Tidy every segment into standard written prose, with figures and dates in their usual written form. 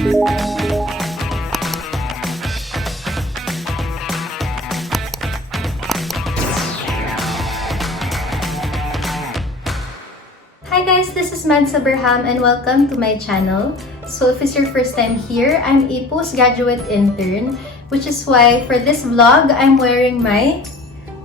Hi guys, this is Madz and welcome to my channel. So if it's your first time here, I'm a postgraduate intern, which is why for this vlog, I'm wearing my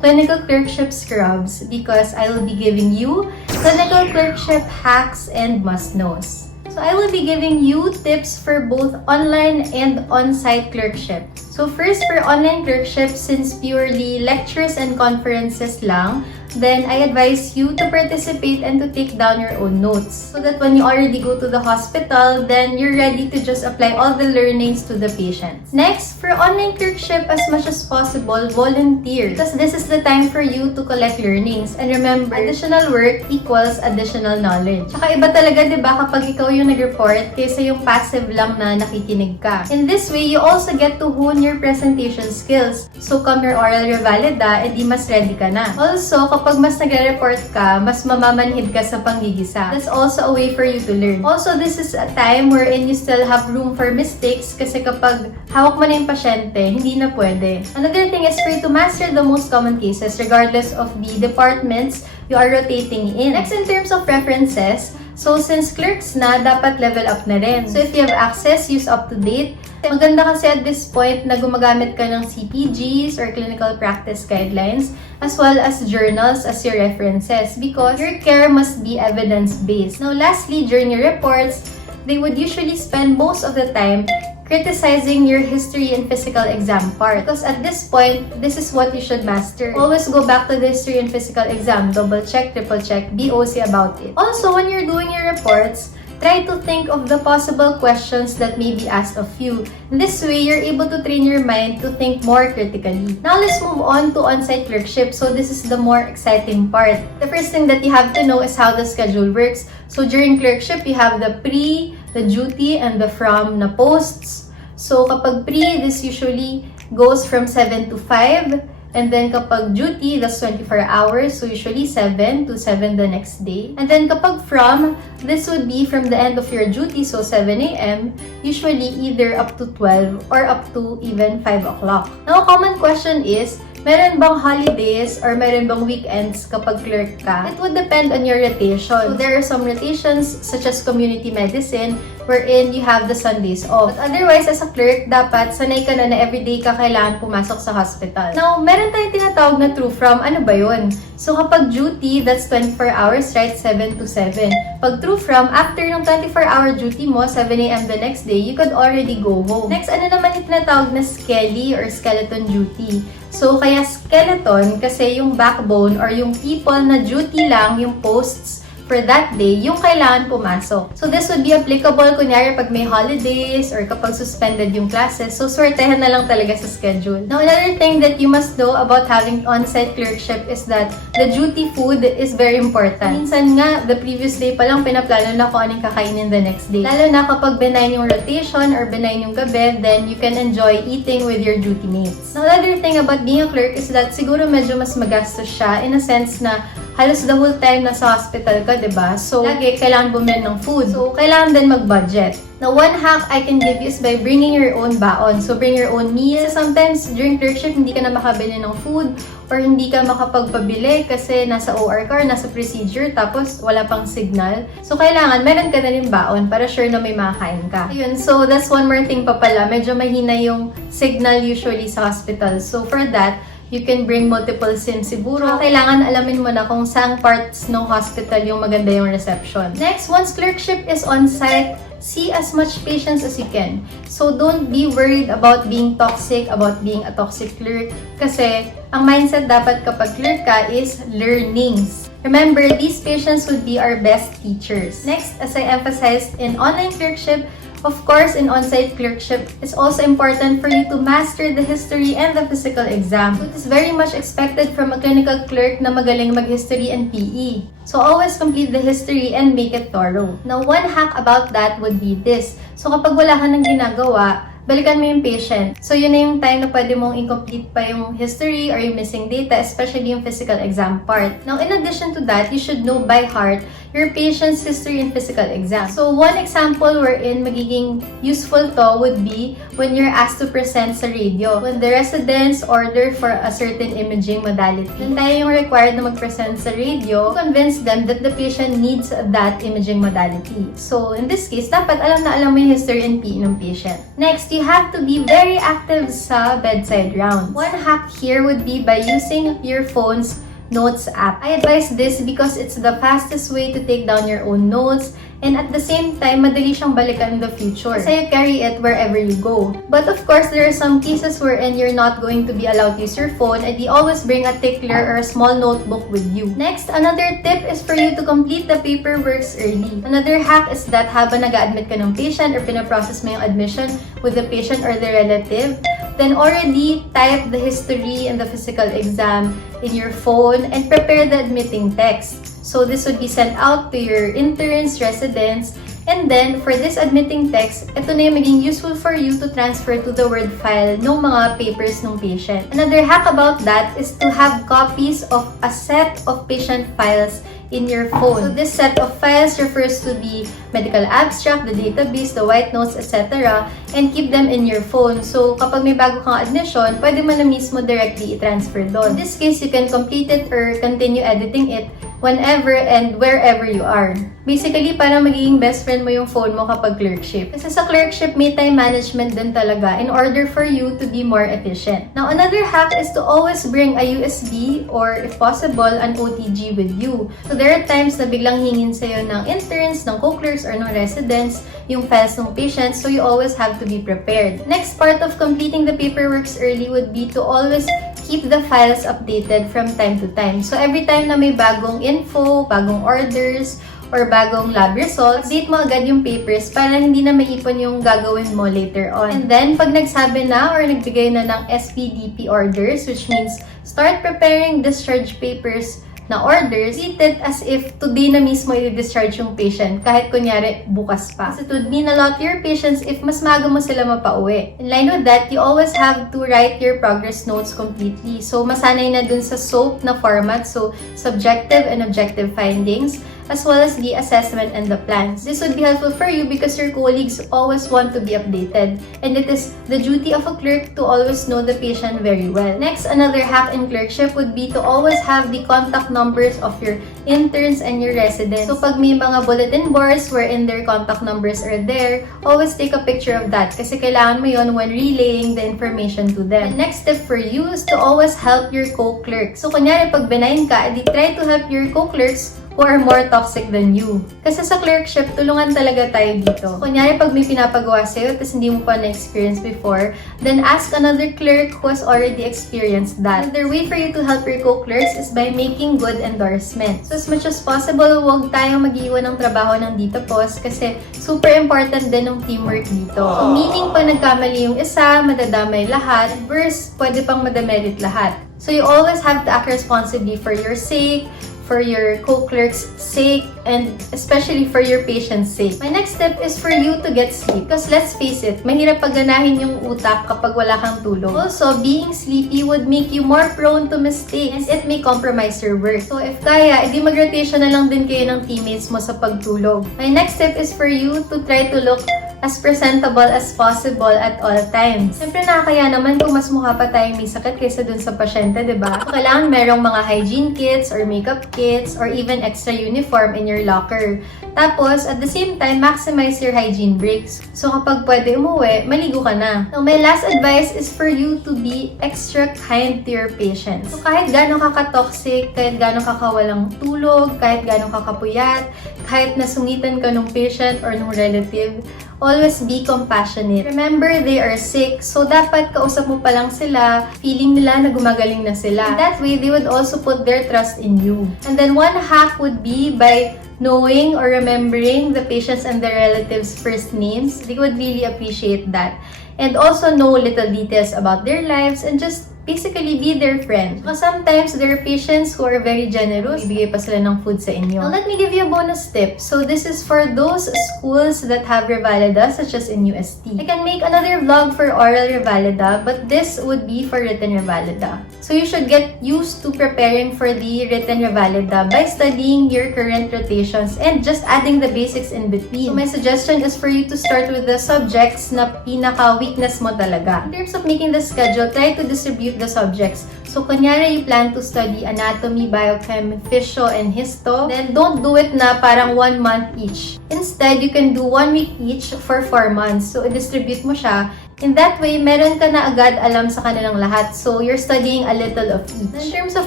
clinical clerkship scrubs because I will be giving you clinical clerkship hacks and must-knows. So I will be giving you tips for both online and on-site clerkship. So first, for online clerkship, since purely lectures and conferences lang, then I advise you to participate and to take down your own notes so that when you already go to the hospital, then you're ready to just apply all the learnings to the patients. Next, for online clerkship, as much as possible, volunteer because this is the time for you to collect learnings. And remember, additional work equals additional knowledge. Tsaka iba talaga, di ba, kapag ikaw yung nag-report kaysa yung passive lang na nakikinig ka. In this way, you also get to hone your presentation skills. So come your oral Revalida, edi mas ready ka na. Also, kapag mas nagre-report ka, mas mamamanhid ka sa panggigisa. That's also a way for you to learn. Also, this is a time wherein you still have room for mistakes kasi kapag hawak mo na yung pasyente, hindi na pwede. Another thing is for you to master the most common cases regardless of the departments you are rotating in. Next, in terms of references, so since clerks na, dapat level up na rin. So if you have access, use up-to-date. Maganda kasi at this point na gumagamit ka ng CPGs or clinical practice guidelines as well as journals as your references because your care must be evidence-based. Now lastly, during your reports, they would usually spend most of the time criticizing your history and physical exam part. Because at this point, this is what you should master. Always go back to the history and physical exam. Double check, triple check, be OC about it. Also, when you're doing your reports, try to think of the possible questions that may be asked of you. In this way, you're able to train your mind to think more critically. Now, let's move on to on-site clerkship. So, this is the more exciting part. The first thing that you have to know is how the schedule works. So, during clerkship, you have the pre, the duty, and the from na posts. So, kapag pre, this usually goes from 7 to 5. And then kapag duty, that's 24 hours. So usually 7 to 7 the next day. And then kapag from, this would be from the end of your duty. So 7 a.m. Usually either up to 12 or up to even 5 o'clock. Now, a common question is, meron bang holidays or meron bang weekends kapag clerk ka? It would depend on your rotation. So there are some rotations such as community medicine wherein you have the Sundays off. But otherwise, as a clerk, dapat sanay ka na everyday ka kailangan pumasok sa hospital. Now, meron tayong tinatawag na true from. Ano ba yun? So kapag duty, that's 24 hours, right? 7 to 7. Pag true from, after ng 24-hour duty mo, 7 a.m. the next day, you could already go home. Next, ano naman yung tinatawag na skelly or skeleton duty? So, kaya skeleton kasi yung backbone or yung people na duty lang, yung posts for that day, yung kailangan pumasok. So, this would be applicable kunyari pag may holidays or kapag suspended yung classes. So, swertehan na lang talaga sa schedule. Now, another thing that you must know about having on-site clerkship is that the duty food is very important. Minsan nga, the previous day pa lang pinaplano na kung anong kakainin the next day. Lalo na kapag benign yung rotation or benign yung gabi, then you can enjoy eating with your duty mates. Now, another thing about being a clerk is that siguro medyo mas magastos siya in a sense na halos the whole time nasa hospital ka, diba? So, lagi kailangan bumili ng food. So, kailangan din mag-budget. Now, one hack I can give you is by bringing your own baon. So, bring your own meal. Sometimes, during clerkship, hindi ka na makabili ng food or hindi ka makapagpabili kasi nasa OR ka or nasa procedure tapos wala pang signal. So, kailangan meron ka na rin baon para sure na may makakain ka. Ayun, so that's one more thing pa pala. Medyo mahina yung signal usually sa hospital. So, for that, you can bring multiple SIM siguro. Kailangan alamin mo na kung saang parts ng hospital yung maganda yung reception. Next, once clerkship is on-site, see as much patients as you can. So, don't be worried about being toxic, about being a toxic clerk. Kasi, ang mindset dapat kapag clerk ka is learnings. Remember, these patients would be our best teachers. Next, as I emphasized in online clerkship, of course, in on-site clerkship, it's also important for you to master the history and the physical exam. It is very much expected from a clinical clerk na magaling mag-history and PE. So always complete the history and make it thorough. Now, one hack about that would be this. So kapag wala ka nang ginagawa, balikan mo yung patient. So, yun na yung time na pwede mong incomplete pa yung history or yung missing data, especially yung physical exam part. Now, in addition to that, you should know by heart your patient's history and physical exam. So one example wherein magiging useful to would be when you're asked to present sa radio. When the residents order for a certain imaging modality, then tayo yung required na mag-present sa radio to convince them that the patient needs that imaging modality. So in this case, dapat alam na alam mo yung history and PE ng patient. Next, you have to be very active sa bedside rounds. One hack here would be by using your phone's notes app. I advise this because it's the fastest way to take down your own notes, and at the same time, madali siyang balikan in the future. Kasi you carry it wherever you go. But of course, there are some cases wherein you're not going to be allowed to use your phone, and you always bring a tickler or a small notebook with you. Next, another tip is for you to complete the paperworks early. Another hack is that habang nag-admit ka ng patient or pinaprocess mo yung admission with the patient or the relative, then already type the history and the physical exam in your phone and prepare the admitting text. So this would be sent out to your interns, residents, and then for this admitting text, ito na yung maging useful for you to transfer to the Word file ng mga papers ng patient. Another hack about that is to have copies of a set of patient files in your phone. So this set of files refers to the medical abstract, the database, the white notes, etc. and keep them in your phone. So kapag may bago kang admission, pwede mo na mismo directly i-transfer doon. In this case, you can complete it or continue editing it whenever and wherever you are. Basically, para magiging best friend mo yung phone mo kapag clerkship. Kasi sa clerkship, may time management din talaga in order for you to be more efficient. Now, another hack is to always bring a USB or, if possible, an OTG with you. So, there are times na biglang hingin sa'yo ng interns, ng co-clerks, or ng residents yung files ng patients, so you always have to be prepared. Next part of completing the paperworks early would be to always keep the files updated from time to time. So, every time na may bagong info, bagong orders, or bagong lab results, update mo agad yung papers para hindi na maipon yung gagawin mo later on. And then, pag nagsabi na or nagbigay na ng SPDP orders, which means start preparing discharge papers na orders, treat it as if today na mismo i-discharge yung patient, kahit kunyari bukas pa. Kasi it would mean a lot to your patients if mas maaga mo sila mapauwi. In line with that, you always have to write your progress notes completely. So, masanay na dun sa SOAP na format, so subjective and objective findings, as well as the assessment and the plans. This would be helpful for you because your colleagues always want to be updated, and it is the duty of a clerk to always know the patient very well. Next, another hack in clerkship would be to always have the contact numbers of your interns and your residents. So pag may mga bulletin boards wherein their contact numbers are there, always take a picture of that kasi kailangan mo yon when relaying the information to them. The next step for you is to always help your co-clerks. So kunyari pag benign ka, try to help your co-clerks who are more toxic than you. Kasi sa clerkship, tulungan talaga tayo dito. So, kunyari, pag may pinapagawa sa'yo, tapos hindi mo pa na-experience before, then ask another clerk who has already experienced that. Another way for you to help your co-clerks is by making good endorsements. So, as much as possible, huwag tayong mag-iwan ng trabaho ng dito post kasi super important din ng teamwork dito. So, meaning, pag nagkamali yung isa, madadamay lahat, versus pwede pang madamerit lahat. So, you always have to act responsibly for your sake, for your co-clerks' sake, and especially for your patient's sake. My next step is for you to get sleep. Because let's face it, mahirap pagganahin yung utak kapag wala kang tulog. Also, being sleepy would make you more prone to mistakes, and it may compromise your work. So if kaya, edi mag-rotation na lang din kayo ng teammates mo sa pagtulog. My next step is for you to try to look as presentable as possible at all times. Siyempre nakakaya naman kung mas mukha pa tayong may sakit kaysa dun sa pasyente, diba? So, kailangan merong mga hygiene kits or makeup kits or even extra uniform in your locker. Tapos, at the same time, maximize your hygiene breaks. So, kapag pwede umuwi, maligo ka na. So, my last advice is for you to be extra kind to your patients. So, kahit gano'ng kaka-toxic, kahit gano'ng kakawalang tulog, kahit gano'ng kakapuyat, kahit nasungitan ka ng patient or ng relative, always be compassionate. Remember, they are sick, so dapat kausap mo pa lang sila, feeling nila na gumagaling na sila. And that way, they would also put their trust in you. And then one hack would be by knowing or remembering the patients and their relatives' first names. They would really appreciate that. And also know little details about their lives and just basically be their friend. Because sometimes there are patients who are very generous. Ibigay pa sila ng food sa inyo. Now, let me give you a bonus tip. So, this is for those schools that have Revalida, such as in UST. I can make another vlog for oral Revalida, but this would be for written Revalida. So, you should get used to preparing for the written Revalida by studying your current rotations and just adding the basics in between. So, my suggestion is for you to start with the subjects na pinaka-weakness mo talaga. In terms of making the schedule, try to distribute the subjects. So, kunyari, you plan to study anatomy, biochem, physio, and histo, then don't do it na parang 1 month each. Instead, you can do 1 week each for 4 months. So, i-distribute mo siya. In that way, meron ka na agad alam sa kanilang lahat. So, you're studying a little of each. In terms of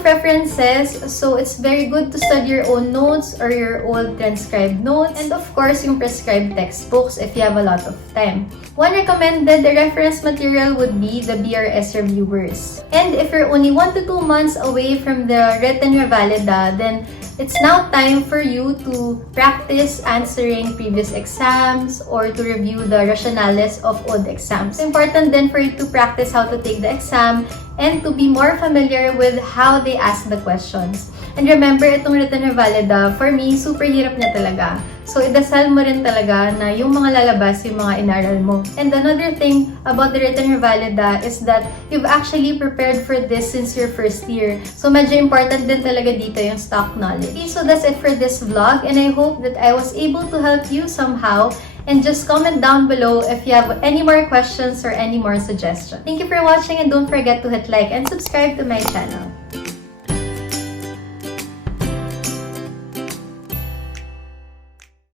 references, so it's very good to study your own notes or your old transcribed notes. And of course, yung prescribed textbooks if you have a lot of time. One recommended reference material would be the BRS reviewers. And if you're only 1 to 2 months away from the written Revalida, then it's now time for you to practice answering previous exams or to review the rationales of old exams. It's important then for you to practice how to take the exam and to be more familiar with how they ask the questions. And remember, itong written Revalida, for me, super hirap niya talaga. So, idasal mo rin talaga na yung mga lalabas, yung mga inaral mo. And another thing about the written Revalida is that you've actually prepared for this since your first year. So, medyo important din talaga dito yung stock knowledge. Okay, so that's it for this vlog, and I hope that I was able to help you somehow. And just comment down below if you have any more questions or any more suggestions. Thank you for watching, and don't forget to hit like and subscribe to my channel.